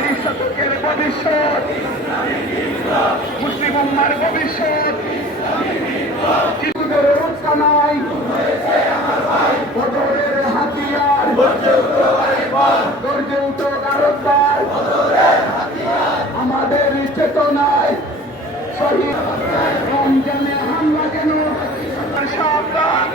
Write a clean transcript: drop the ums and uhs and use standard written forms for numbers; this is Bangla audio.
এই শতকের ভবিষ্যৎ, মুসলিম উম্মার ভবিষ্যৎ, জীবনের রক্ষা নাই, বদরের হাতিয়ার, গর্জে উঠো কারণবার, আমাদের চেতনায় শহীদ রমজানে হামলা কেন সাবধান